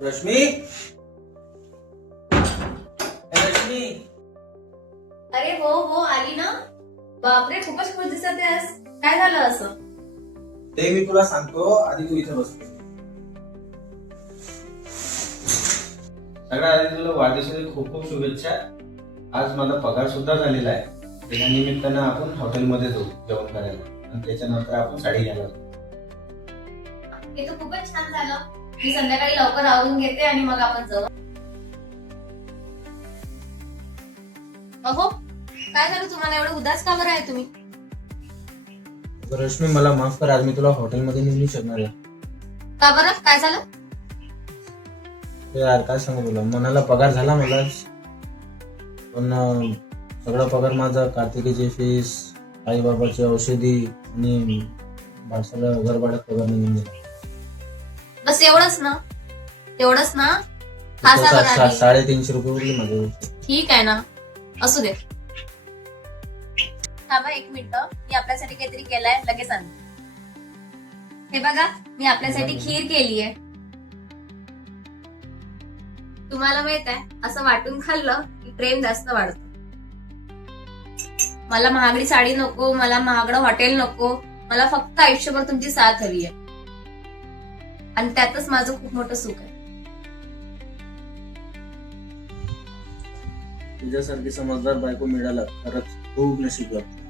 रश्मी, रश्मी. अरे हो आली ना. बापरे, खूपच खुश दिसत आहेस. काय झालं असं? ते मी तुला सांगतो, आधी तू इथे बसतो. सगळ्यात आधी तुला वाढदिवसाच्या खूप खूप शुभेच्छा. आज माझा पगार सुद्धा झालेला आहे. त्या निमित्तानं आपण हॉटेलमध्ये जाऊ जेवण करायला आणि त्याच्यानंतर आपण साडी घ्यायला जाऊ. हे तर खूपच छान झालं. मी संध्याकाळी लवकर आवरून घेते आणि मग आपण जाऊ. अहो, काय झालं तुम्हाला? एवढं उदास का बरं आहे तुम्ही? रश्मी, मला माफ कर, आज मी तुला हॉटेलमध्ये नेऊ नाही शकणार आहे. का बरं? काय झालं? यार काय सांगू तुला, मनाला पगार झाला मला, पण सगळा पगार माझा कार्तिकीची फीस, आई बाबाची औषधी आणि भाषाला घर भाड्यात पगार निघून गेला. बस एवढंच ना? तेवढंच ना? हसा बरं आधी. 350 रुपये उरले माझे. ठीक आहे ना, असू दे. थांबा एक मिनिट, मी आपल्यासाठी काहीतरी केलंय, लगेच आण. हे बघा, मी आपल्यासाठी खीर केली आहे. तुम्हाला माहित आहे, असं वाटून खाल्लं की प्रेम जास्त वाढतं. मला महागडी साडी नको, मला महागडं हॉटेल नको, मला फक्त आयुष्यभर तुमची साथ हवी आहे. आणि त्यातच माझं खूप मोठं सुख आहे. तुझ्यासारखी समजदार बायको मिळाला खरंच खूप नशीब लागतं.